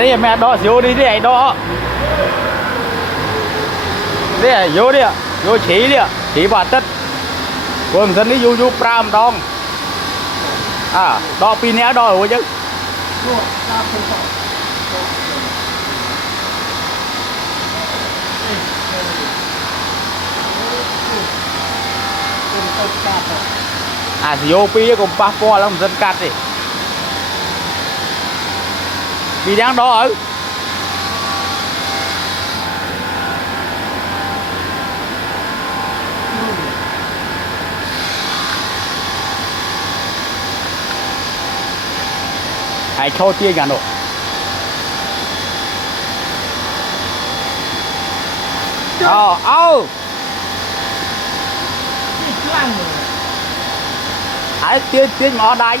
đi mẹ đó vô đi đi đó đi vô đi vô chỉ vào tất quân dân đi vô pram đong à đó pin nhé đó rồi chứ à vô pi cũng ba po lắm dân cắt đi pi đáng đó ở ai cho tiền cả nổ ai tiền tiền mà đánh